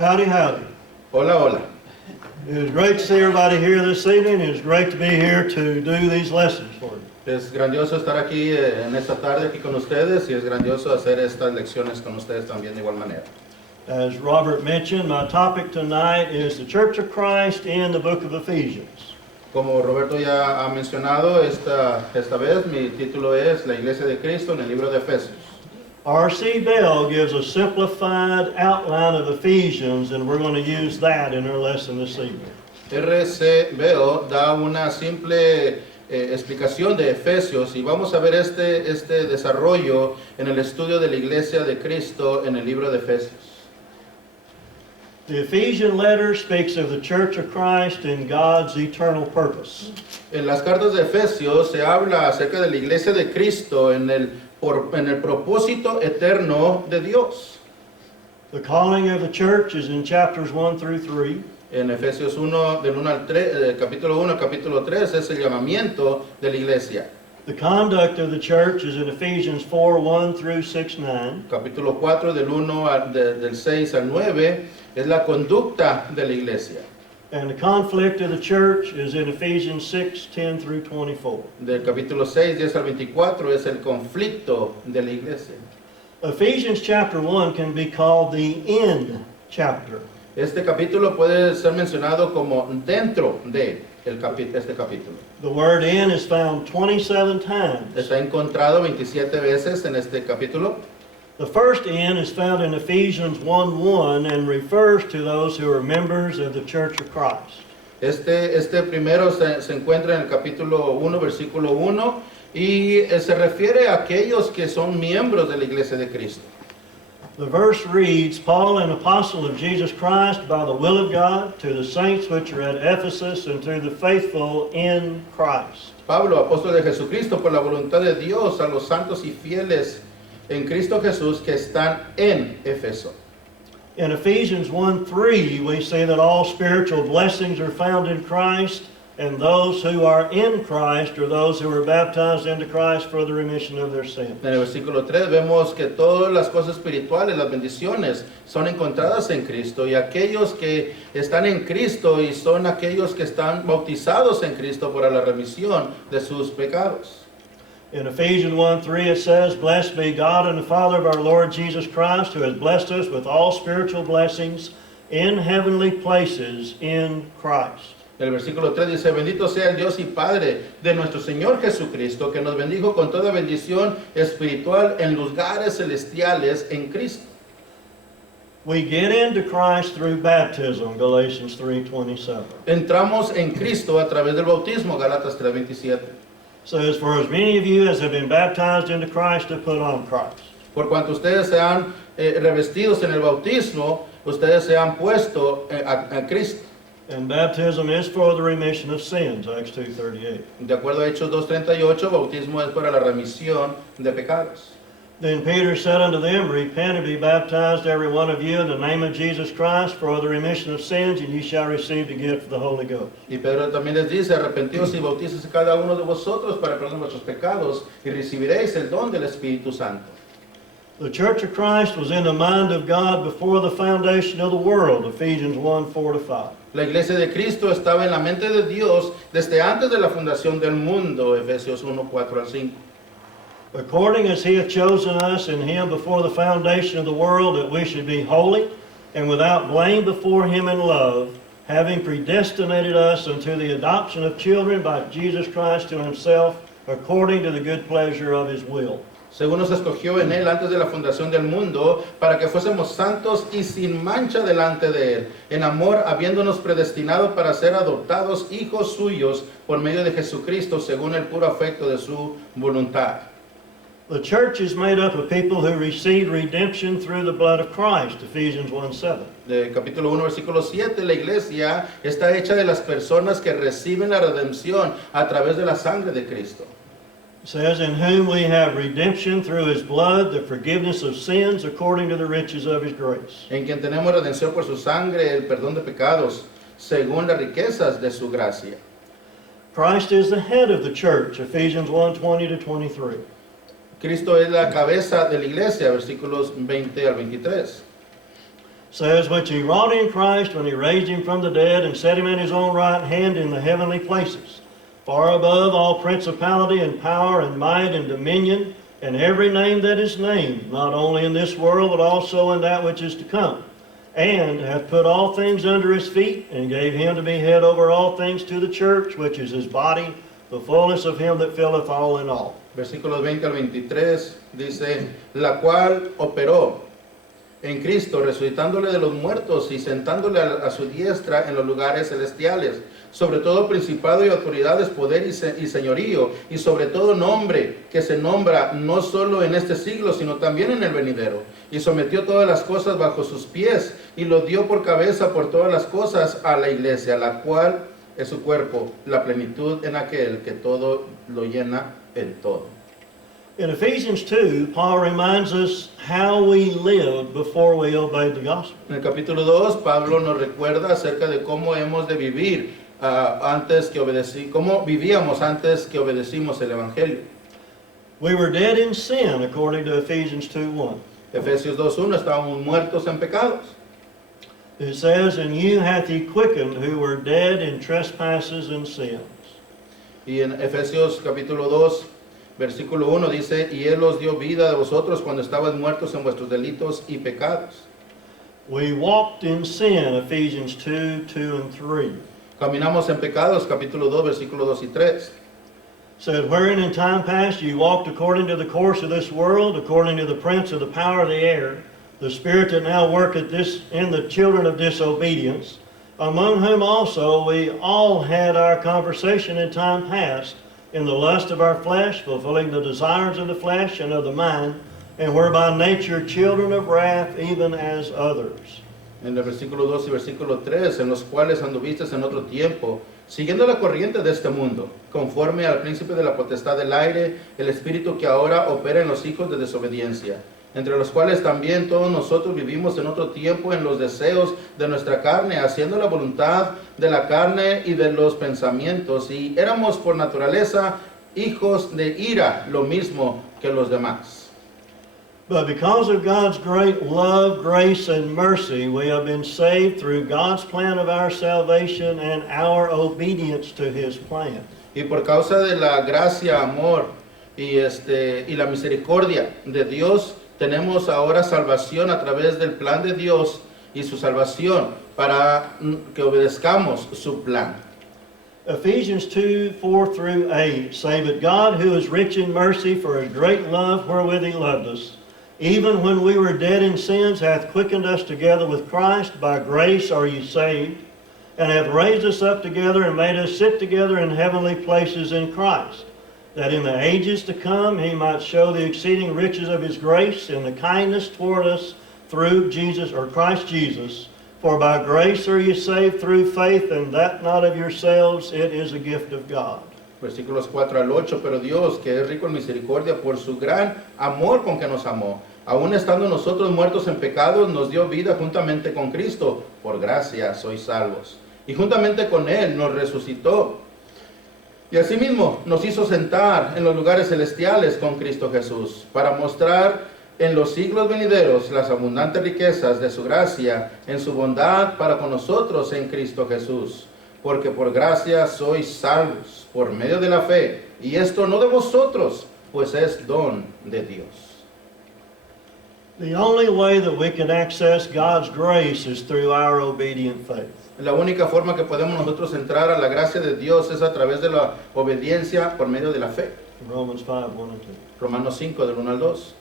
Howdy, howdy. Hola, hola. It is great to see everybody here this evening. It is great to be here to do these lessons for you. Es grandioso estar aquí en esta tarde aquí con ustedes y es grandioso hacer estas lecciones con ustedes también de igual manera. As Robert mentioned, my topic tonight is the Church of Christ in the book of Ephesians. Como Roberto ya ha mencionado, esta vez mi título es La Iglesia de Cristo en el libro de Efesios. R.C. Bell gives a simplified outline of Ephesians, and we're going to use that in our lesson this evening. R.C. Bell da una simple explicación de Efesios y vamos a ver este desarrollo en el estudio de la Iglesia de Cristo en el libro de Efesios. The Ephesian letter speaks of the Church of Christ and God's eternal purpose. En las cartas de Efesios se habla acerca de la Iglesia de Cristo en el propósito eterno de Dios. The calling of the church is in chapters 1 through 3. En Efesios 1, del 1 al 3, capítulo 1 al capítulo 3 es el llamamiento de la iglesia. The conduct of the church is in Ephesians 4, 1 through 6, 9. Capítulo 4 del 6 al 9 es la conducta de la iglesia. And the conflict of the church is in Ephesians 6, 10 through 24. Del capítulo 6, 10 al 24 es el conflicto de la iglesia. Ephesians chapter 1 can be called the end chapter. Este capítulo puede ser mencionado como dentro de este capítulo. The word in is found 27 times. Está encontrado 27 veces en este capítulo. The first in is found in Ephesians 1:1 and refers to those who are members of the Church of Christ. Este primero se encuentra en el capítulo 1, versículo 1, y se refiere a aquellos que son miembros de la Iglesia de Cristo. The verse reads, Paul, an apostle of Jesus Christ, by the will of God, to the saints which are at Ephesus, and to the faithful in Christ. Pablo, apóstol de Jesucristo, por la voluntad de Dios, a los santos y fieles en Cristo Jesús que están en Éfeso. In Ephesians 1:3, we see that all spiritual blessings are found in Christ, and those who are in Christ are those who are baptized into Christ for the remission of their sins. En el versículo 3 vemos que todas las cosas espirituales, las bendiciones, son encontradas en Cristo, y aquellos que están en Cristo y son aquellos que están bautizados en Cristo para la remisión de sus pecados. In Ephesians 1:3 it says, Blessed be God and the Father of our Lord Jesus Christ, who has blessed us with all spiritual blessings in heavenly places in Christ. El versículo 3 dice, bendito sea el Dios y Padre de nuestro Señor Jesucristo, que nos bendijo con toda bendición espiritual en lugares celestiales en Cristo. We get into Christ through baptism, Galatians 3:27. Entramos en Cristo a través del bautismo, Gálatas 3:27. Says, For as many of you as have been baptized into Christ have put on Christ. Por cuanto ustedes se han revestidos en el bautismo, ustedes se han puesto a Cristo. And baptism is for the remission of sins, Acts 2:38. De acuerdo a Hechos 2:38, bautismo es para la remisión de pecados. Then Peter said unto them, Repent and be baptized every one of you in the name of Jesus Christ for the remission of sins, and ye shall receive the gift of the Holy Ghost. Y Pedro también les dice, arrepentíos y bautícese cada uno de vosotros para el perdón de vuestros pecados, y recibiréis el don del Espíritu Santo. The Church of Christ was in the mind of God before the foundation of the world, Ephesians 1:4-5. La iglesia de Cristo estaba en la mente de Dios desde antes de la fundación del mundo, Efesios 1:4-5. According as he hath chosen us in him before the foundation of the world, that we should be holy and without blame before him in love, having predestinated us unto the adoption of children by Jesus Christ to himself, according to the good pleasure of his will. Según nos escogió en él antes de la fundación del mundo, para que fuésemos santos y sin mancha delante de él, en amor habiéndonos predestinado para ser adoptados hijos suyos por medio de Jesucristo, según el puro afecto de su voluntad. The church is made up of people who receive redemption through the blood of Christ, Ephesians 1:7. De capítulo 1, versículo 7, la iglesia está hecha de las personas que reciben la redención a través de la sangre de Cristo. It says, In whom we have redemption through his blood, the forgiveness of sins according to the riches of his grace. En quien tenemos redención por su sangre, el perdón de pecados, según las riquezas de su gracia. Christ is the head of the church, Ephesians 1:20-23. Cristo es la cabeza de la iglesia, versículos 20 al 23. says, which he wrought in Christ when he raised him from the dead and set him at his own right hand in the heavenly places, far above all principality and power and might and dominion, and every name that is named, not only in this world, but also in that which is to come, and hath put all things under his feet, and gave him to be head over all things to the church, which is his body, the fullness of him that filleth all in all. Versículos 20 al 23 dice, la cual operó en Cristo, resucitándole de los muertos y sentándole a su diestra en los lugares celestiales, sobre todo principado y autoridades, poder y señorío, y sobre todo nombre que se nombra no solo en este siglo, sino también en el venidero. Y sometió todas las cosas bajo sus pies, y lo dio por cabeza por todas las cosas a la iglesia, la cual es su cuerpo, la plenitud en aquel que todo lo llena en todo. In Ephesians 2, Paul reminds us how we lived before we obeyed the gospel. En el capítulo 2, Pablo nos recuerda acerca de cómo hemos de vivir cómo vivíamos antes que obedecimos el Evangelio. We were dead in sin, according to Ephesians 2:1. Efesios 2:1, estábamos muertos en pecados. It says, and you hath he quickened who were dead in trespasses and sins. Y en Efesios capítulo 2, versículo 1 dice, y Él os dio vida de vosotros cuando estabais muertos en vuestros delitos y pecados. We walked in sin, Ephesians 2:2 and 3. Caminamos en pecados, capítulo 2, versículo 2 y 3. Said, wherein in time past you walked according to the course of this world, according to the prince of the power of the air, the spirit that now worketh in the children of disobedience, among whom also we all had our conversation in time past, in the lust of our flesh, fulfilling the desires of the flesh and of the mind, and were by nature children of wrath, even as others. En el versículo 2 y versículo 3, en los cuales anduviste en otro tiempo, siguiendo la corriente de este mundo, conforme al príncipe de la potestad del aire, el espíritu que ahora opera en los hijos de desobediencia, entre los cuales también todos nosotros vivimos en otro tiempo en los deseos de nuestra carne, haciendo la voluntad de la carne y de los pensamientos, y éramos por naturaleza hijos de ira, lo mismo que los demás. But because of God's great love, grace, and mercy, we have been saved through God's plan of our salvation and our obedience to His plan. Y por causa de la gracia, amor y la misericordia de Dios, tenemos ahora salvación a través del plan de Dios y su salvación para que obedezcamos su plan. Ephesians 2:4 through 8 say, but God, who is rich in mercy for His great love wherewith He loved us, even when we were dead in sins, hath quickened us together with Christ. By grace are ye saved, and hath raised us up together and made us sit together in heavenly places in Christ, that in the ages to come He might show the exceeding riches of His grace and the kindness toward us through Jesus, or Christ Jesus. For by grace are ye saved through faith, and that not of yourselves, it is a gift of God. Versículos 4 al 8, pero Dios, que es rico en misericordia por su gran amor con que nos amó, aun estando nosotros muertos en pecados, nos dio vida juntamente con Cristo. Por gracia sois salvos. Y juntamente con Él nos resucitó. Y asimismo nos hizo sentar en los lugares celestiales con Cristo Jesús, para mostrar en los siglos venideros las abundantes riquezas de su gracia, en su bondad para con nosotros en Cristo Jesús. Porque por gracia sois salvos, por medio de la fe, y esto no de vosotros, pues es don de Dios. The only way that we can access God's grace is through our obedient faith. La única forma que podemos nosotros entrar a la gracia de Dios es a través de la obediencia por medio de la fe. Romans 5:1 and 2. Romanos 5, del 1 al 2.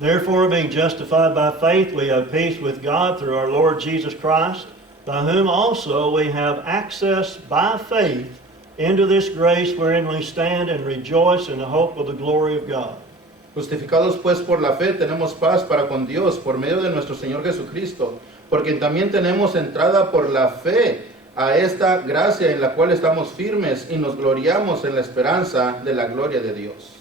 Therefore, being justified by faith, we have peace with God through our Lord Jesus Christ, by whom also we have access by faith into this grace wherein we stand and rejoice in the hope of the glory of God. Justificados pues por la fe tenemos paz para con Dios por medio de nuestro Señor Jesucristo, porque también tenemos entrada por la fe a esta gracia en la cual estamos firmes y nos gloriamos en la esperanza de la gloria de Dios.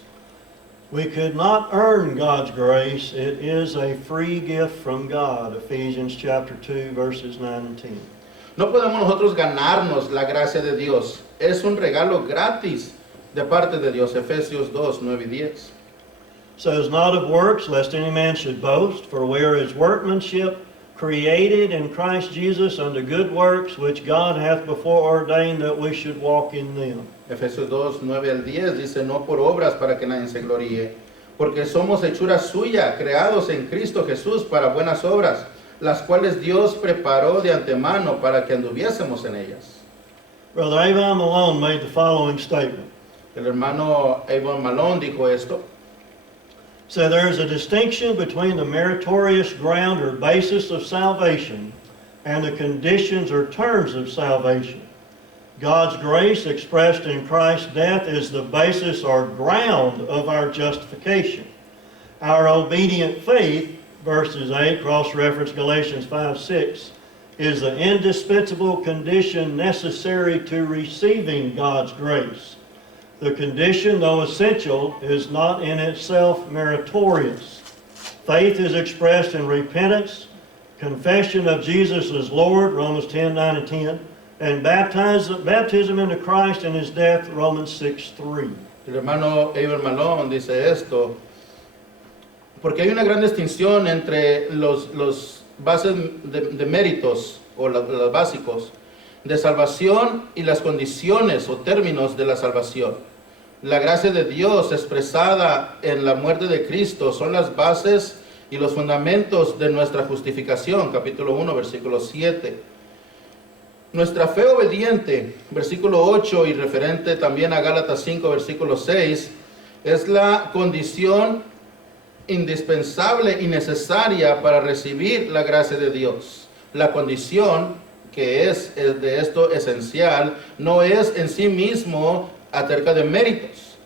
We could not earn God's grace. It is a free gift from God. Ephesians chapter 2, verses 9 and 10. No podemos nosotros ganarnos la gracia de Dios. Es un regalo gratis de parte de Dios. Efesios 2, 9 y 10. Says, not of works, lest any man should boast, for we are His workmanship, created in Christ Jesus unto good works, which God hath before ordained that we should walk in them. Efesios 2, 9 al 10 dice, no por obras para que nadie se gloríe, porque somos hechura suya, creados en Cristo Jesús para buenas obras, las cuales Dios preparó de antemano para que anduviésemos en ellas. Brother Avon Malone made the following statement. El hermano Avon Malone dijo esto. So there is a distinction between the meritorious ground or basis of salvation and the conditions or terms of salvation. God's grace expressed in Christ's death is the basis or ground of our justification. Our obedient faith, verses 8, cross-reference Galatians 5:6, is the indispensable condition necessary to receiving God's grace. The condition, though essential, is not in itself meritorious. Faith is expressed in repentance, confession of Jesus as Lord, Romans 10, 9 and 10, and baptism into Christ and His death, Romans 6, 3. El hermano Avon Malone dice esto, porque hay una gran distinción entre los bases de méritos o los básicos de salvación y las condiciones o términos de la salvación. La gracia de Dios expresada en la muerte de Cristo son las bases y los fundamentos de nuestra justificación, capítulo 1, versículo 7. Nuestra fe obediente, versículo 8, y referente también a Gálatas 5, versículo 6, es la condición indispensable y necesaria para recibir la gracia de Dios. La condición que es de esto esencial no es en sí mismo acerca de méritos.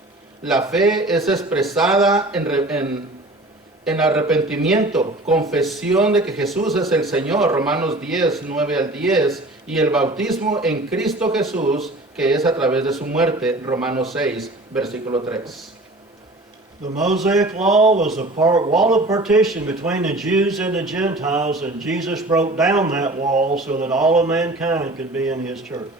La fe es expresada en arrepentimiento, confesión de que Jesús es el Señor, Romanos 10, 9 al 10, y el bautismo en Cristo Jesús, que es a través de su muerte, Romanos 6, versículo 3. The Mosaic Law was a wall of partition between the Jews and the Gentiles, and Jesus broke down that wall so that all of mankind could be in His church.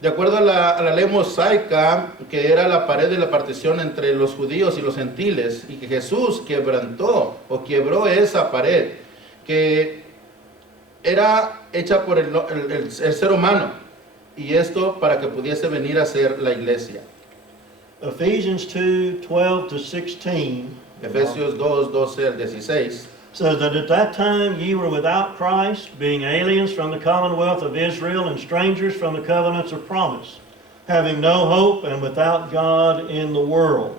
De acuerdo a la ley mosaica, que era la pared de la partición entre los judíos y los gentiles, y que Jesús quebrantó o quebró esa pared, que era hecha por el ser humano, y esto para que pudiese venir a ser la iglesia. Ephesians 2, 12 to 16 Efesios 2, 12 al 16. says that at that time ye were without Christ, being aliens from the commonwealth of Israel and strangers from the covenants of promise, having no hope and without God in the world.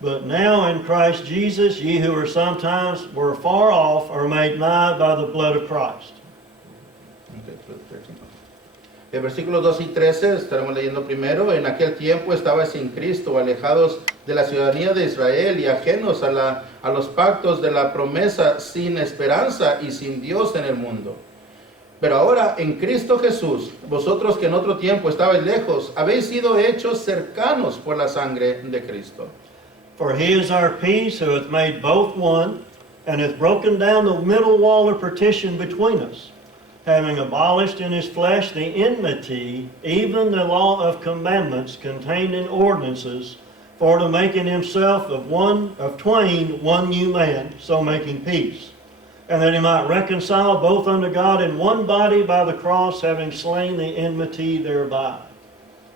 But now in Christ Jesus, ye who were sometimes were far off are made nigh by the blood of Christ. El versículo 2 y 13 estaremos leyendo primero. En aquel tiempo estabais sin Cristo, alejados de la ciudadanía de Israel y ajenos a los pactos de la promesa, sin esperanza y sin Dios en el mundo. Pero ahora en Cristo Jesús, vosotros que en otro tiempo estabais lejos, habéis sido hechos cercanos por la sangre de Cristo. For He is our peace, who hath made both one, and hath broken down the middle wall of partition between us, having abolished in His flesh the enmity, even the law of commandments contained in ordinances, for to make in Himself of twain one new man, so making peace, and that He might reconcile both unto God in one body by the cross, having slain the enmity thereby.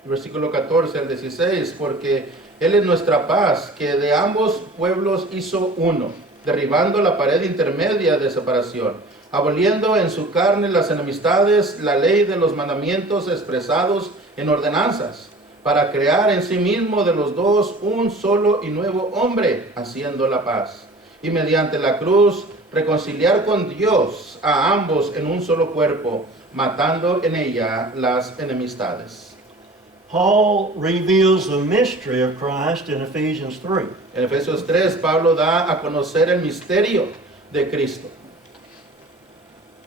Versículo 14 al 16, porque Él es nuestra paz, que de ambos pueblos hizo uno, derribando la pared intermedia de separación, aboliendo en su carne las enemistades, la ley de los mandamientos expresados en ordenanzas, para crear en sí mismo de los dos un solo y nuevo hombre, haciendo la paz, y mediante la cruz reconciliar con Dios a ambos en un solo cuerpo, matando en ella las enemistades. Paul reveals the mystery of Christ in Ephesians 3. En Efesios 3, Pablo da a conocer el misterio de Cristo.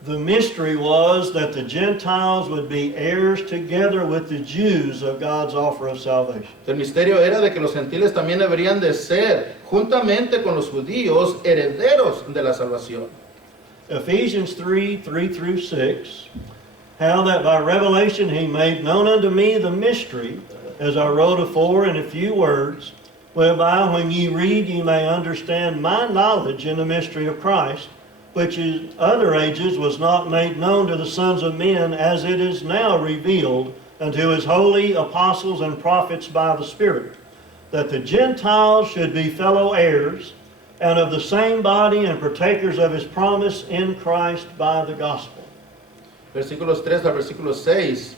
The mystery was that the Gentiles would be heirs together with the Jews of God's offer of salvation. El misterio era de que los gentiles también deberían de ser, juntamente con los judíos, herederos de la salvación. Ephesians 3, 3 through 6, how that by revelation He made known unto me the mystery, as I wrote afore in a few words, whereby when ye read ye may understand my knowledge in the mystery of Christ, which in other ages was not made known to the sons of men, as it is now revealed unto his holy apostles and prophets by the Spirit, that the Gentiles should be fellow heirs, and of the same body and partakers of his promise in Christ by the gospel. Versículos 3 al versículo 6,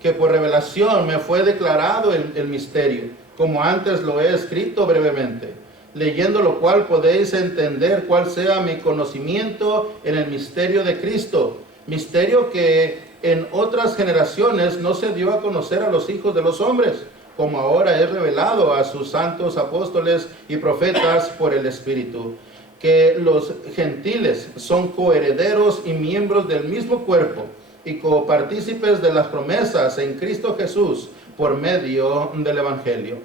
que por revelación me fue declarado el misterio, como antes lo he escrito brevemente, leyendo lo cual podéis entender cuál sea mi conocimiento en el misterio de Cristo, misterio que en otras generaciones no se dio a conocer a los hijos de los hombres, como ahora es revelado a sus santos apóstoles y profetas por el Espíritu, que los gentiles son coherederos y miembros del mismo cuerpo y copartícipes de las promesas en Cristo Jesús por medio del Evangelio.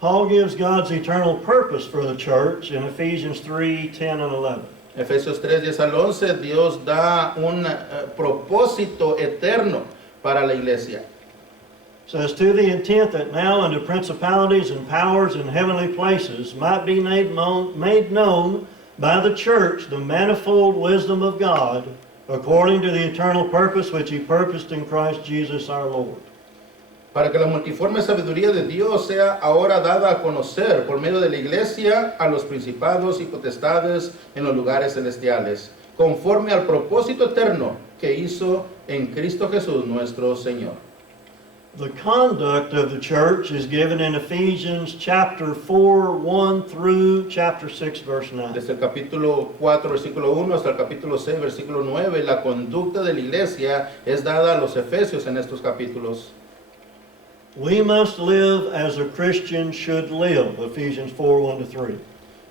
Paul gives God's eternal purpose for the church in Ephesians 3, 10 and 11. Efesios 3, 10 al 11, Dios da un propósito eterno para la iglesia. It says, to the intent that now unto principalities and powers in heavenly places might be made known by the church the manifold wisdom of God, according to the eternal purpose which he purposed in Christ Jesus our Lord. Para que la multiforme sabiduría de Dios sea ahora dada a conocer por medio de la iglesia a los principados y potestades en los lugares celestiales, conforme al propósito eterno que hizo en Cristo Jesús nuestro Señor. The conduct of the church is given in Ephesians chapter 4, 1 through chapter 6, verse 9. Desde el capítulo 4, versículo 1 hasta el capítulo 6, versículo 9, la conducta de la iglesia es dada a los efesios en estos capítulos. We must live as a Christian should live, Ephesians 4, 1 to 3.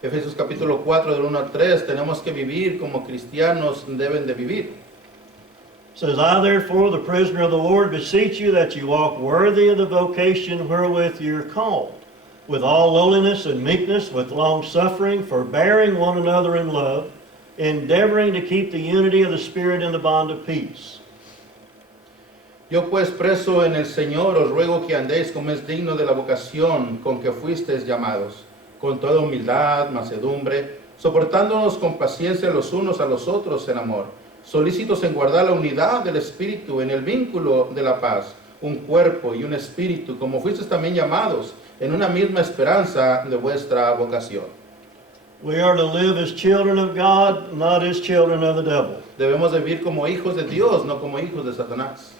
Efesios capítulo 4, del 1 al 3, tenemos que vivir como cristianos deben de vivir. It says, I therefore, the prisoner of the Lord, beseech you that you walk worthy of the vocation wherewith you're called, with all lowliness and meekness, with long suffering, forbearing one another in love, endeavoring to keep the unity of the Spirit in the bond of peace. Yo pues preso en el Señor os ruego que andéis como es digno de la vocación con que fuisteis llamados, con toda humildad, mansedumbre, soportándonos con paciencia los unos a los otros en amor, solícitos en guardar la unidad del Espíritu en el vínculo de la paz, un cuerpo y un espíritu, como fuisteis también llamados, en una misma esperanza de vuestra vocación. We are to live as children of God, not as children of the devil. Debemos de vivir como hijos de Dios, no como hijos de Satanás.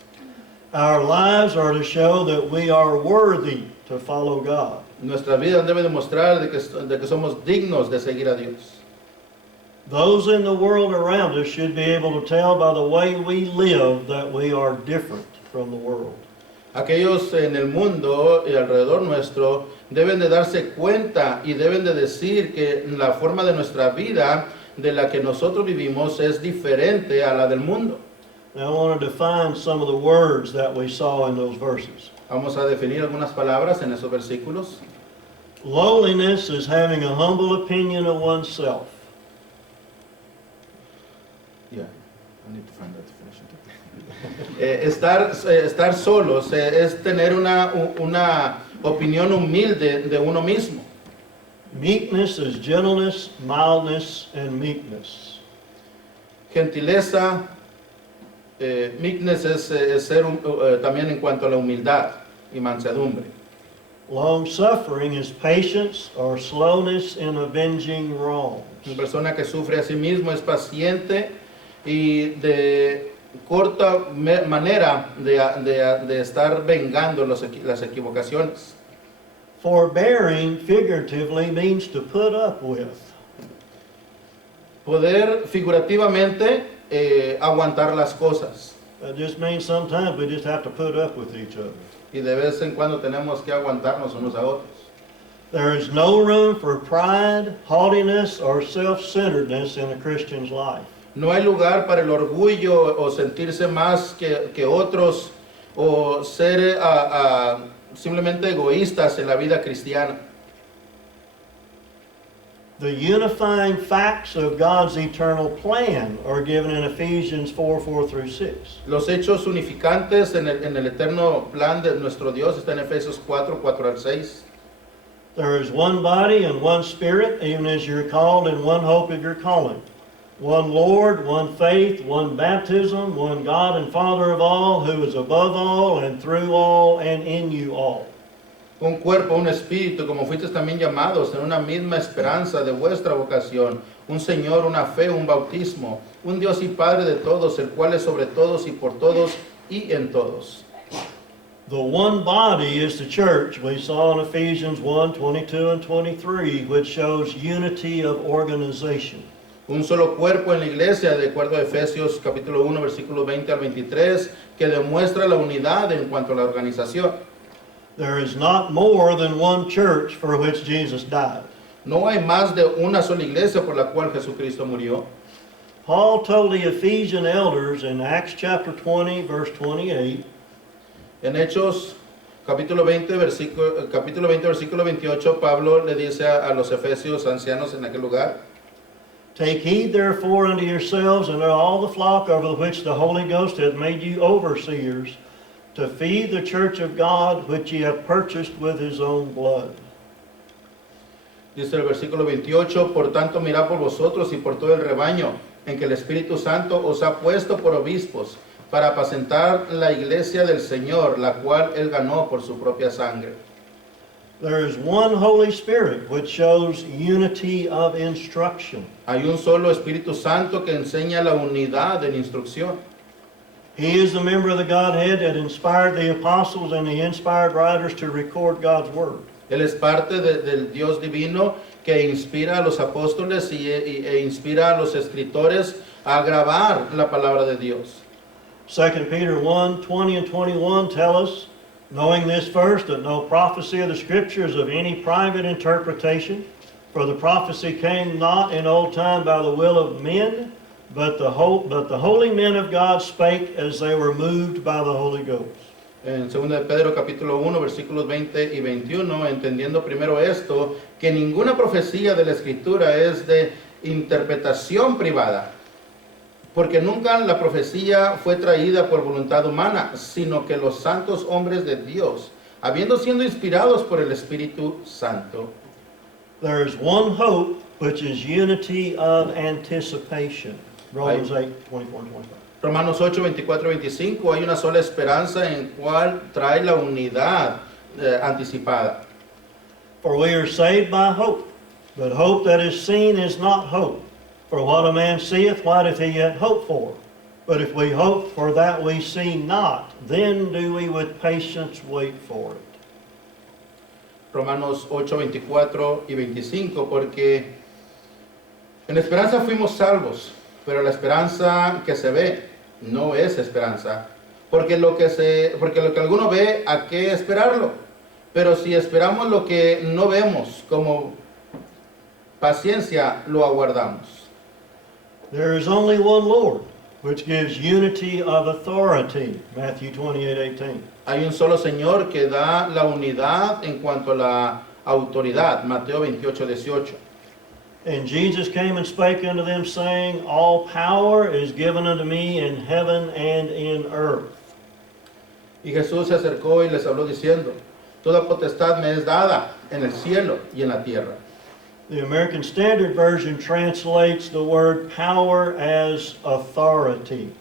Our lives are to show that we are worthy to follow God. Nuestra vida debe demostrar de que somos dignos de seguir a Dios. Those in the world around us should be able to tell by the way we live that we are different from the world. Aquellos en el mundo y alrededor nuestro deben de darse cuenta y deben de decir que la forma de nuestra vida, de la que nosotros vivimos, es diferente a la del mundo. Now I want to define some of the words that we saw in those verses. Vamos a definir algunas palabras en esos versículos. Lowliness is having a humble opinion of oneself. Yeah, I need to find that definition. Estar solos es tener una opinión humilde de uno mismo. Meekness is gentleness, mildness, and meekness. Gentileza, meekness es ser también en cuanto a la humildad y mansedumbre. Long suffering is patience or slowness in avenging wrongs. Una persona que sufre a sí mismo es paciente y de corta manera de estar vengando las equivocaciones. Forbearing figuratively means to put up with. Poder figurativamente aguantar las cosas. That just means sometimes we just have to put up with each other. Y de vez en cuando tenemos que aguantarnos unos a otros. There is no room for pride, haughtiness, or self-centeredness in a Christian's life. No hay lugar para el orgullo o sentirse más que otros o ser simplemente egoístas en la vida cristiana. The unifying facts of God's eternal plan are given in Ephesians 4, 4 through 6. Los hechos unificantes en el eterno plan de nuestro Dios están en Efesios 4, 4 al 6. There is one body and one spirit, even as you're called in one hope of your calling. one Lord, one faith, one baptism, one God and Father of all, who is above all and through all and in you all. Un cuerpo, un espíritu, como fuisteis también llamados en una misma esperanza de vuestra vocación, un Señor, una fe, un bautismo, un Dios y Padre de todos, el cual es sobre todos y por todos y en todos. The one body is the church. We saw in Ephesians 1, 22 and 23, which shows unity of organization. Un solo cuerpo en la iglesia, de acuerdo a Efesios capítulo 1, versículos 20 al 23, que demuestra la unidad en cuanto a la organización. There is not more than one church for which Jesus died. No hay más de una sola iglesia por la cual Jesucristo murió. Paul told the Ephesian elders in Acts chapter 20, verse 28, En Hechos capítulo 20, versículo 28, Pablo le dice a los efesios ancianos en aquel lugar: Take heed therefore unto yourselves and to all the flock over which the Holy Ghost hath made you overseers, to feed the church of God which ye have purchased with his own blood. Dice el versículo 28, por tanto mirad por vosotros y por todo el rebaño, en que el Espíritu Santo os ha puesto por obispos, para apacentar la iglesia del Señor, la cual él ganó por su propia sangre. There is one Holy Spirit which shows unity of instruction. Hay un solo Espíritu Santo que enseña la unidad en instrucción. He is the member of the Godhead that inspired the apostles and the inspired writers to record God's Word. Él es parte del Dios divino que inspira a los apóstoles e inspira a los escritores a grabar la palabra de Dios. 2 Peter 1, 20 and 21 tell us, knowing this first, that no prophecy of the Scriptures of any private interpretation, for the prophecy came not in old time by the will of men, but the holy men of God spake as they were moved by the Holy Ghost. En 2 de Pedro capítulo 1, versículos 20 y 21, entendiendo primero esto, que ninguna profecía de la Escritura es de interpretación privada, porque nunca la profecía fue traída por voluntad humana, sino que los santos hombres de Dios, habiendo sido inspirados por el Espíritu Santo. There is one hope, which is unity of anticipation. Romans 8, 24 and 25. Romanos 8, 24 y 25, hay una sola esperanza en cual trae la unidad anticipada. For we are saved by hope, but hope that is seen is not hope. For what a man seeth, what doth he yet hope for? But if we hope for that we see not, then do we with patience wait for it. Romanos 8, 24 y 25, porque en esperanza fuimos salvos, pero la esperanza que se ve no es esperanza, porque lo que alguno ve, ¿a qué esperarlo? Pero si esperamos lo que no vemos, como paciencia lo aguardamos. There is only one Lord, which gives unity of authority. Matthew 28:18. Hay un solo Señor que da la unidad en cuanto a la autoridad. Mateo 28, 18. And Jesus came and spake unto them, saying, All power is given unto me in heaven and in earth. Y Jesús se acercó y les habló diciendo: Toda potestad me es dada en el cielo y en la tierra. The American Standard Version translates the word power as authority.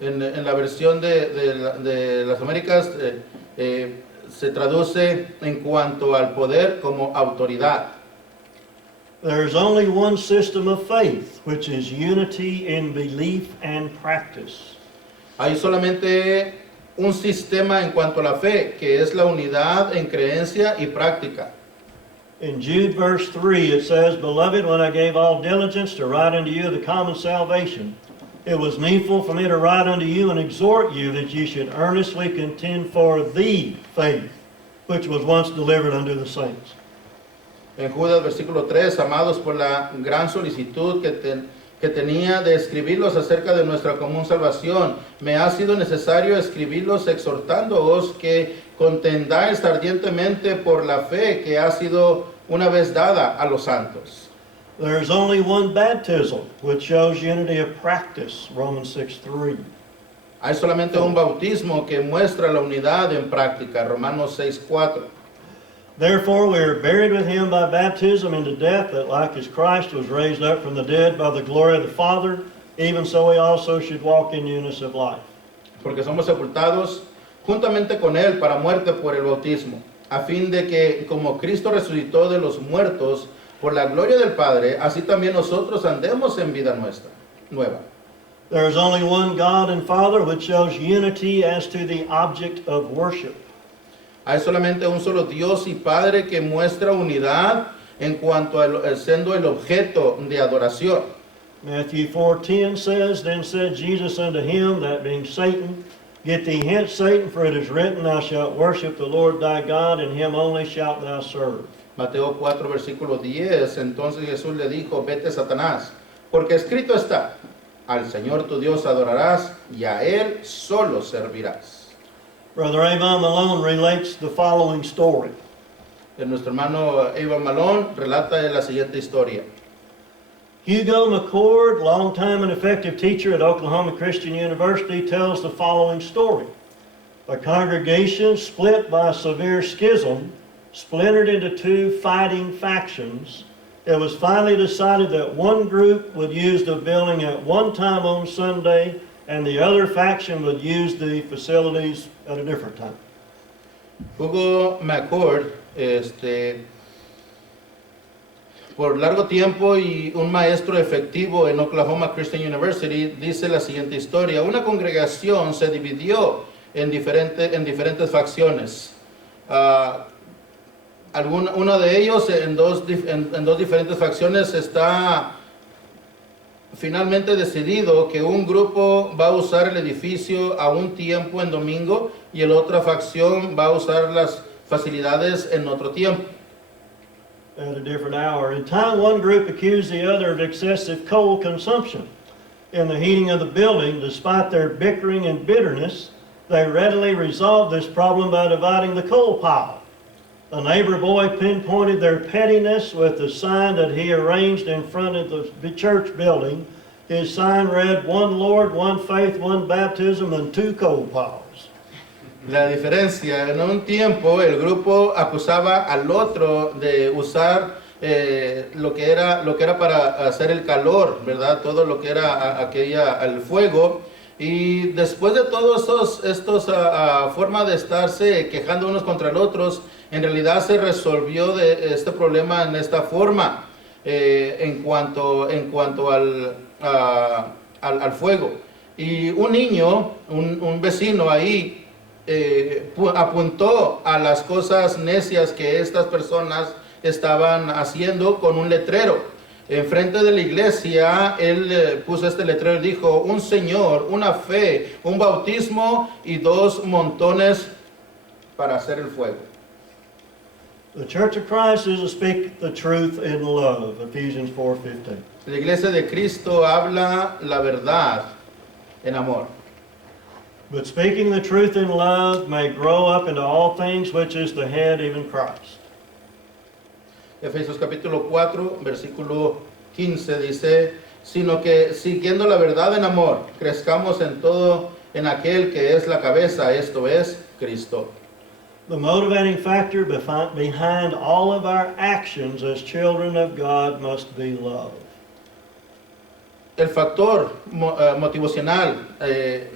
En la versión de las Américas se traduce en cuanto al poder como autoridad. There is only one system of faith, which is unity in belief and practice. Hay solamente un sistema en cuanto a la fe, que es la unidad en creencia y práctica. In Jude verse 3 it says, Beloved, when I gave all diligence to write unto you the common salvation, it was needful for me to write unto you and exhort you that ye should earnestly contend for the faith, which was once delivered unto the saints. En Judas versículo 3, amados, por la gran solicitud que tenía de escribirlos acerca de nuestra común salvación, me ha sido necesario escribirlos exhortándoos que contendáis ardientemente por la fe que ha sido una vez dada a los santos. There is only one baptism, which shows unity of practice, Romans 6:3. Hay solamente un bautismo que muestra la unidad en práctica, Romanos 6:4. Therefore we are buried with him by baptism into death, that like as Christ was raised up from the dead by the glory of the Father, even so we also should walk in newness of life. Porque somos sepultados juntamente con Él para muerte por el bautismo, a fin de que, como Cristo resucitó de los muertos por la gloria del Padre, así también nosotros andemos en vida nueva. There is only one God and Father, which shows unity as to the object of worship. Hay solamente un solo Dios y Padre que muestra unidad en cuanto a siendo el objeto de adoración. Matthew 4:10 says, Then said Jesus unto him, that being Satan, Get thee hence, Satan, for it is written, Thou shalt worship the Lord thy God, and him only shalt thou serve. Mateo 4, versículo 10, entonces Jesús le dijo, vete Satanás, porque escrito está, al Señor tu Dios adorarás y a Él solo servirás. Brother Avon Malone relates the following story. Nuestro hermano Evan Malone relata la siguiente historia. Hugo McCord, longtime and effective teacher at Oklahoma Christian University, tells the following story. A congregation split by a severe schism, splintered into two fighting factions. It was finally decided that one group would use the building at one time on Sunday, and the other faction would use the facilities at a different time. Hugo McCord, por largo tiempo y un maestro efectivo en Oklahoma Christian University, dice la siguiente historia. Una congregación se dividió en diferentes facciones. Uno de ellos en dos diferentes facciones está finalmente decidido que un grupo va a usar el edificio a un tiempo en domingo y la otra facción va a usar las facilidades en otro tiempo. At a different hour. In time, one group accused the other of excessive coal consumption in the heating of the building. Despite their bickering and bitterness, they readily resolved this problem by dividing the coal pile. A neighbor boy pinpointed their pettiness with the sign that he arranged in front of the church building. His sign read, One Lord, one faith, one baptism, and two coal piles. La diferencia, en un tiempo el grupo acusaba al otro de usar lo que era para hacer el calor, ¿verdad? Todo lo que era el fuego. Y después de todos estos formas de estarse quejando unos contra los otros, en realidad se resolvió de este problema en esta forma, en cuanto al fuego. Y un niño, un vecino ahí, apuntó a las cosas necias que estas personas estaban haciendo con un letrero. Enfrente de la iglesia, él puso este letrero y dijo, un Señor, una fe, un bautismo y dos montones para hacer el fuego. The Church of Christ is to speak the truth in love, Ephesians 4:15. La iglesia de Cristo habla la verdad en amor. But speaking the truth in love may grow up into all things, which is the head, even Christ. Efesios capítulo 4, versículo 15 dice, sino que siguiendo la verdad en amor, crezcamos en todo en aquel que es la cabeza, esto es Cristo. The motivating factor behind all of our actions as children of God must be love. El factor motivacional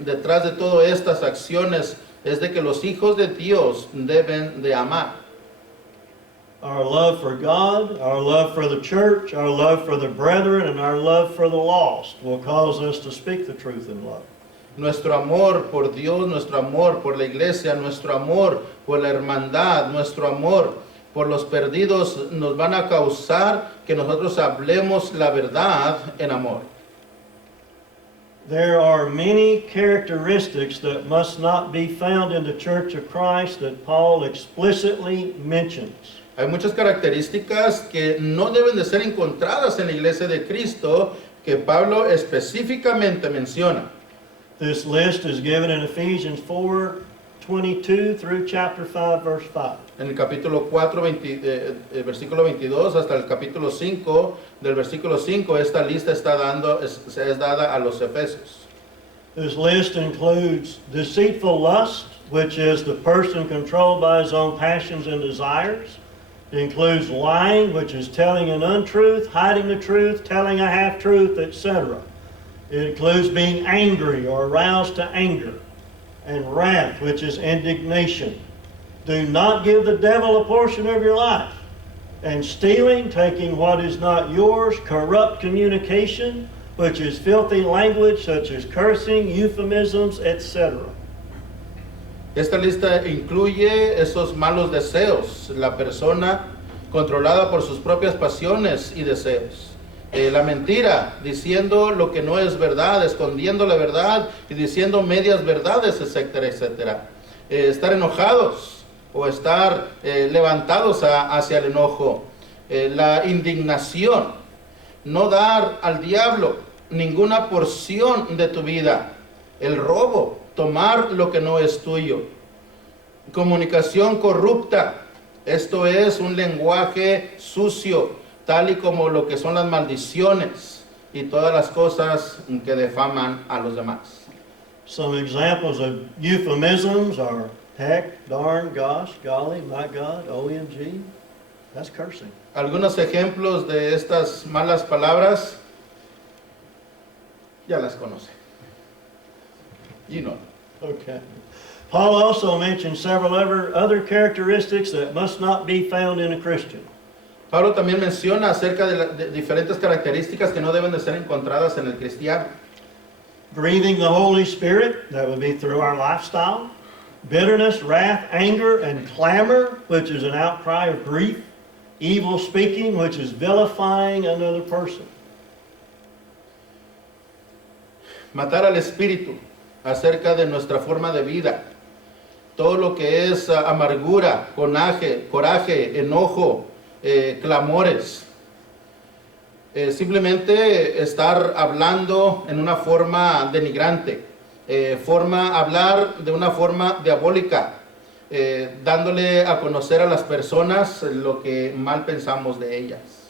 detrás de todas estas acciones es de que los hijos de Dios deben de amar. Our love for God, our love for the church, our love for the brethren, and our love for the lost will cause us to speak the truth in love. Nuestro amor por Dios, nuestro amor por la iglesia, nuestro amor por la hermandad, nuestro amor por los perdidos nos van a causar que nosotros hablemos la verdad en amor. There are many characteristics that must not be found in the Church of Christ that Paul explicitly mentions. Hay muchas características que no deben de ser encontradas en la iglesia de Cristo que Pablo específicamente menciona. This list is given in Ephesians 4:22 through chapter 5, verse 5. En el capítulo 4, versículo 22 hasta el capítulo 5, del versículo 5, esta lista es dada a los efesios. This list includes deceitful lust, which is the person controlled by his own passions and desires. It includes lying, which is telling an untruth, hiding the truth, telling a half-truth, etc. It includes being angry or aroused to anger, and wrath, which is indignation. Do not give the devil a portion of your life. And stealing, taking what is not yours, corrupt communication, which is filthy language such as cursing, euphemisms, etc. Esta lista incluye esos malos deseos, la persona controlada por sus propias pasiones y deseos. La mentira, diciendo lo que no es verdad, escondiendo la verdad y diciendo medias verdades, etcétera, etcétera. Estar enojados o estar levantados hacia el enojo. La indignación, no dar al diablo ninguna porción de tu vida. El robo, tomar lo que no es tuyo. Comunicación corrupta, esto es un lenguaje sucio, tal y como lo que son las maldiciones y todas las cosas que defaman a los demás. Some examples of euphemisms are heck, darn, gosh, golly, my God, OMG. That's cursing. Algunos ejemplos de estas malas palabras, ya las conoce. You know. Okay. Paul also mentioned several other characteristics that must not be found in a Christian. Pablo también menciona acerca de diferentes características que no deben de ser encontradas en el cristiano. Grieving the Holy Spirit, that would be through our lifestyle. Bitterness, wrath, anger, and clamor, which is an outcry of grief. Evil speaking, which is vilifying another person. Matar al espíritu acerca de nuestra forma de vida. Todo lo que es amargura, coraje, enojo, clamores. Simplemente estar hablando en una forma denigrante, hablar de una forma diabólica, dándole a conocer a las personas lo que mal pensamos de ellas.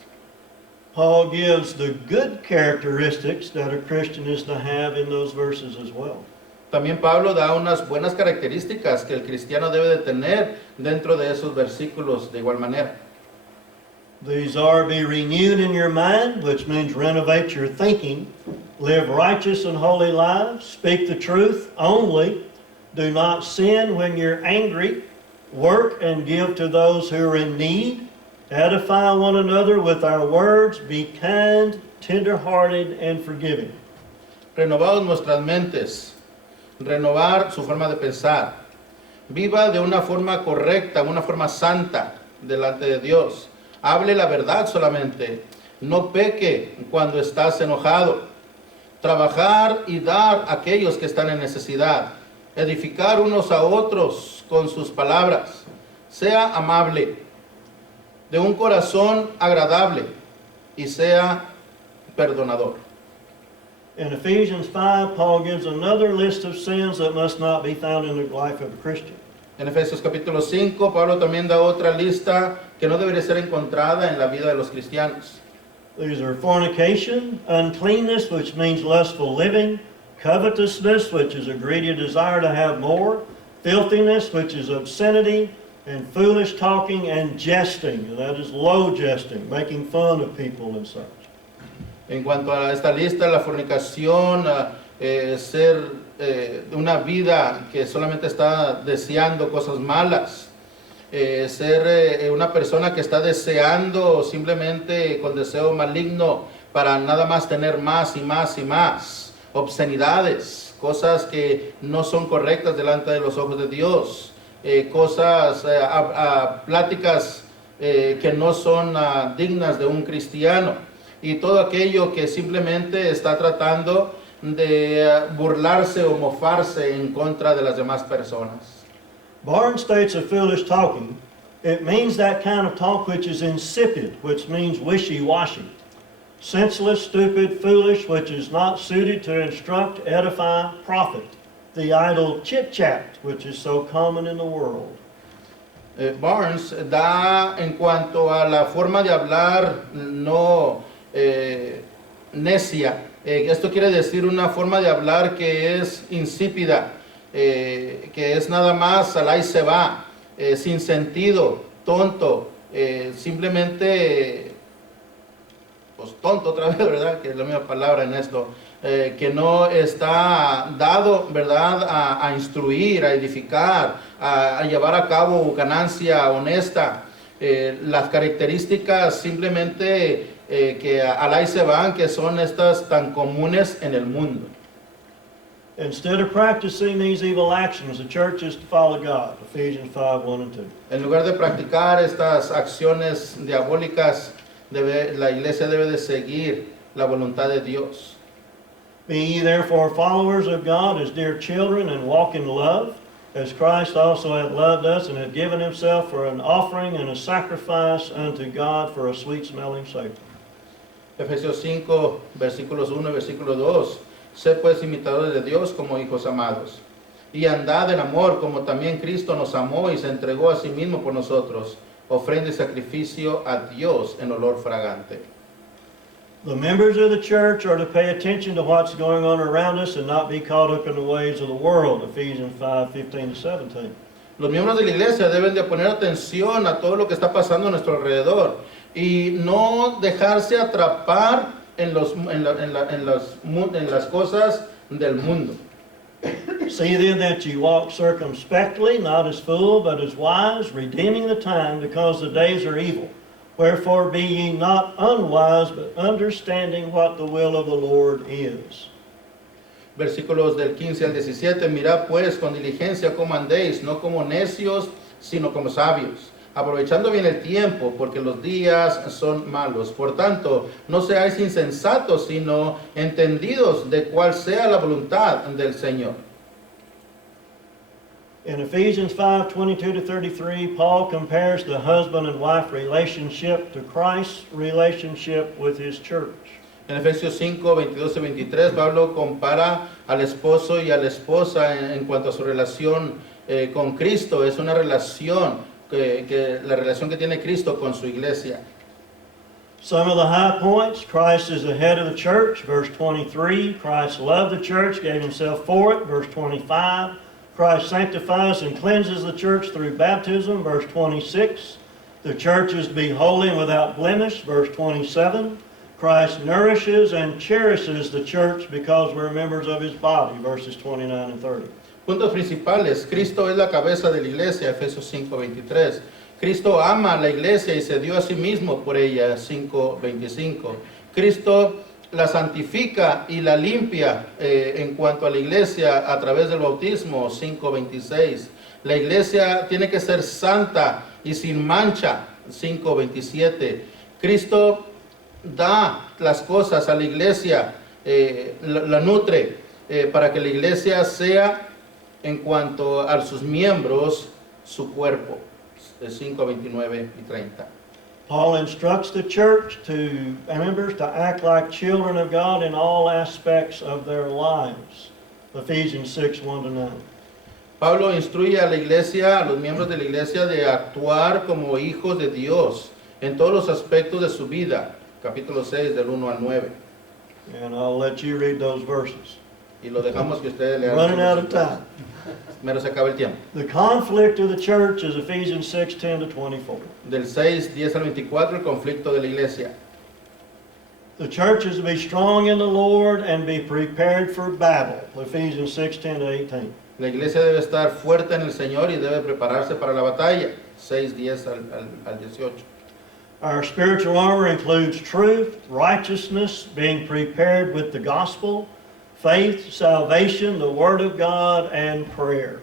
Paul gives the good characteristics that a Christian is to have in those verses as well. También Pablo da unas buenas características que el cristiano debe de tener dentro de esos versículos de igual manera. These are be renewed in your mind, which means renovate your thinking. Live righteous and holy lives. Speak the truth only. Do not sin when you're angry. Work and give to those who are in need. Edify one another with our words. Be kind, tender-hearted, and forgiving. Renovados nuestras mentes. Renovar su forma de pensar. Viva de una forma correcta, una forma santa delante de Dios. Hable la verdad solamente. No peque cuando estás enojado. Trabajar y dar a aquellos que están en necesidad. Edificar unos a otros con sus palabras. Sea amable. De un corazón agradable. Y sea perdonador. In Ephesians 5, Paul gives another list of sins that must not be found in the life of a Christian. En Efesios capítulo 5, Pablo también da otra lista que no debería ser encontrada en la vida de los cristianos. These are fornication, uncleanness, which means lustful living, covetousness, which is a greedy desire to have more, filthiness, which is obscenity, and foolish talking and jesting, and that is low jesting, making fun of people and such. En cuanto a esta lista, la fornicación, ser una vida que solamente está deseando cosas malas, ser una persona que está deseando simplemente con deseo maligno para nada más tener más y más y más, obscenidades, cosas que no son correctas delante de los ojos de Dios, cosas, pláticas que no son dignas de un cristiano. Y todo aquello que simplemente está tratando de burlarse o mofarse en contra de las demás personas. Barnes states of foolish talking, it means that kind of talk which is insipid, which means wishy-washy. Senseless, stupid, foolish, which is not suited to instruct, edify, profit. The idle chit-chat, which is so common in the world. Barnes da en cuanto a la forma de hablar no necia. Esto quiere decir una forma de hablar que es insípida, que es nada más al ahí se va, sin sentido, tonto, simplemente, pues tonto otra vez, ¿verdad? Que es la misma palabra en esto, que no está dado, ¿verdad? A instruir, a edificar, a llevar a cabo ganancia honesta. Las características simplemente que al ahí se van, que son estas tan comunes en el mundo. Instead of practicing these evil actions, the church is to follow God. Ephesians 5:1 and 2. En lugar de practicar estas acciones diabólicas, la iglesia debe de seguir la voluntad de Dios. Be ye therefore followers of God as dear children, and walk in love, as Christ also hath loved us, and hath given himself for an offering and a sacrifice unto God for a sweet-smelling savor. Efesios 5, versículos 1 y versículo 2. Sed pues imitadores de Dios como hijos amados. Y andad en amor como también Cristo nos amó y se entregó a sí mismo por nosotros, ofrenda y sacrificio a Dios en olor fragante. The members of the church are to pay attention to what's going on around us and not be caught up in the ways of the world. Ephesians 5:15 to 17. Los miembros de la iglesia deben de poner atención a todo lo que está pasando a nuestro alrededor y no dejarse atrapar en las cosas del mundo. See then that ye walk circumspectly, not as fools, but as wise, redeeming the time, because the days are evil. Wherefore be ye not unwise, but understanding what the will of the Lord is. Versículos del 15 al 17. Mirad pues con diligencia cómo andéis, no como necios, sino como sabios, aprovechando bien el tiempo, porque los días son malos. Por tanto, no seáis insensatos, sino entendidos de cuál sea la voluntad del Señor. In Ephesians 5:22 to 33, Paul compares the husband and wife relationship to Christ's relationship with his church. En Efesios 5, 22 y 23, Pablo compara al esposo y a la esposa en cuanto a su relación con Cristo. Es una relación la relación que tiene Cristo con su iglesia. Some of the high points: Christ is the head of the church, verse 23. Christ loved the church, gave himself for it, verse 25. Christ sanctifies and cleanses the church through baptism, verse 26. The church is to be holy and without blemish, verse 27. Christ nourishes and cherishes the church because we're members of his body, verses 29 and 30. Puntos principales: Cristo es la cabeza de la iglesia, Efesios 5:23. Cristo ama a la iglesia y se dio a sí mismo por ella, 5:25. Cristo la santifica y la limpia en cuanto a la iglesia a través del bautismo, 5:26. La iglesia tiene que ser santa y sin mancha, 5:27. Cristo da las cosas a la iglesia, la nutre para que la iglesia sea, en cuanto a sus miembros, su cuerpo, 5:29 y 30. Paul instructs the church members to act like children of God in all aspects of their lives. Ephesians 6:1 to 9. Pablo instruye a la iglesia, a los miembros de la iglesia, de actuar como hijos de Dios en todos los aspectos de su vida. Capítulo 6, del 1 al 9. And I'll let you read those verses. Y lo dejamos que ustedes lean. Running out of time. Mero se acaba el tiempo. The conflict of the church is Ephesians 6:10 to 24. Del 6, 10 al 24, el conflicto de la iglesia. The church is to be strong in the Lord and be prepared for battle. Ephesians 6:10 to 18. La iglesia debe estar fuerte en el Señor y debe prepararse para la batalla. 6, 10 al 18. Our spiritual armor includes truth, righteousness, being prepared with the gospel, faith, salvation, the word of God, and prayer.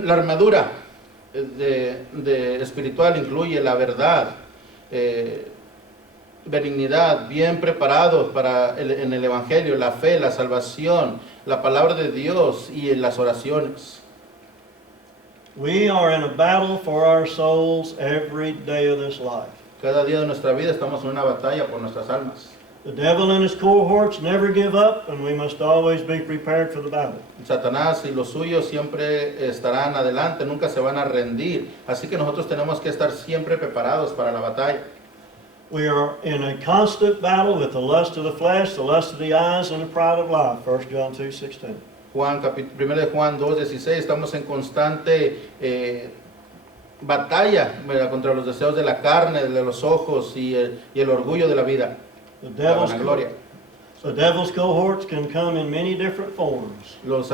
La armadura espiritual incluye la verdad, benignidad, bien preparados en el Evangelio, la fe, la salvación, la palabra de Dios y en las oraciones. We are in a battle for our souls every day of this life. Cada día de nuestra vida estamos en una batalla por nuestras almas. The devil and his cohorts never give up, and we must always be prepared for the battle. Satanás y los suyos siempre estarán adelante, nunca se van a rendir. Así que nosotros tenemos que estar siempre preparados para la batalla. We are in a constant battle with the lust of the flesh, the lust of the eyes, and the pride of life. 1 John 2:16. 1 de Juan 2:16, estamos en constante batalla, ¿verdad?, contra los deseos de la carne, de los ojos y el orgullo de la vida, The la devil's, vanagloria. the devil's cohorts can come in many different forms. Los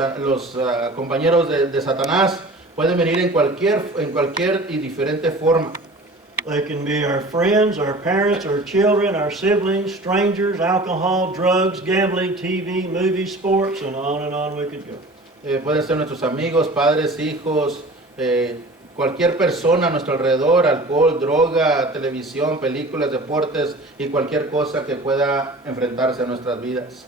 compañeros de Satanás pueden venir en cualquier y diferente forma. They can be our friends, our parents, our children, our siblings, strangers, alcohol, drugs, gambling, TV, movies, sports, and on we could go. Pueden ser nuestros amigos, padres, hijos, cualquier persona a nuestro alrededor, alcohol, droga, televisión, películas, deportes y cualquier cosa que pueda enfrentarse a nuestras vidas.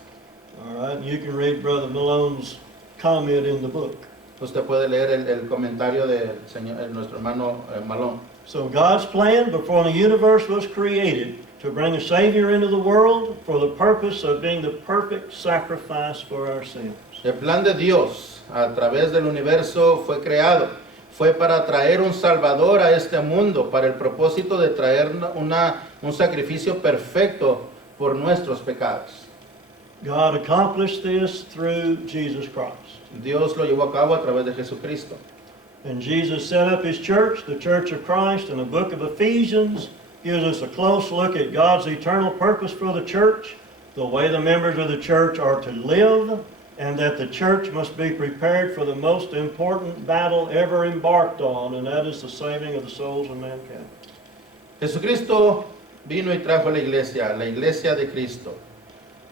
All right, and you can read Brother Malone's comment in the book. Usted puede leer el comentario de nuestro hermano Malón. So God's plan before the universe was created to bring a Savior into the world for the purpose of being the perfect sacrifice for our sins. El plan de Dios a través del universo fue creado. Fue para traer un Salvador a este mundo, para el propósito de traer un sacrificio perfecto por nuestros pecados. God accomplished this through Jesus Christ. Dios lo llevó a cabo a través de Jesucristo. And Jesus set up His church, the Church of Christ, and the book of Ephesians gives us a close look at God's eternal purpose for the church, the way the members of the church are to live, and that the church must be prepared for the most important battle ever embarked on, and that is the saving of the souls of mankind. Jesucristo vino y trajo a la iglesia de Cristo.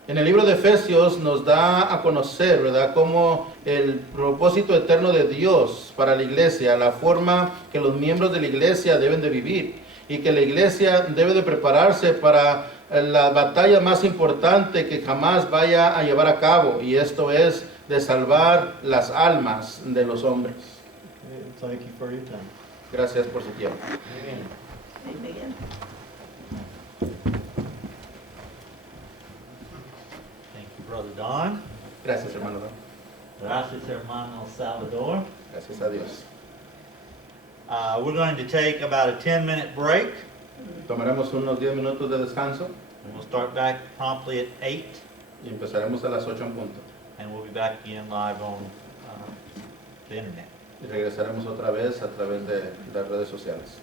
En el libro de Efesios nos da a conocer, ¿verdad?, cómo el propósito eterno de Dios para la iglesia, la forma que los miembros de la iglesia deben de vivir y que la iglesia debe de prepararse para la batalla más importante que jamás vaya a llevar a cabo, y esto es de salvar las almas de los hombres. Thank you for your time. Gracias por su tiempo. Amen. Thank you, Brother Don. Gracias, hermano. Gracias, hermano Salvador. Gracias a Dios. We're going to take about a 10-minute break, Tomaremos unos 10 minutos de descanso and we'll start back promptly at 8, y empezaremos a las 8 en punto. and we'll be back again live on the internet. Y regresaremos otra vez a través de las redes sociales.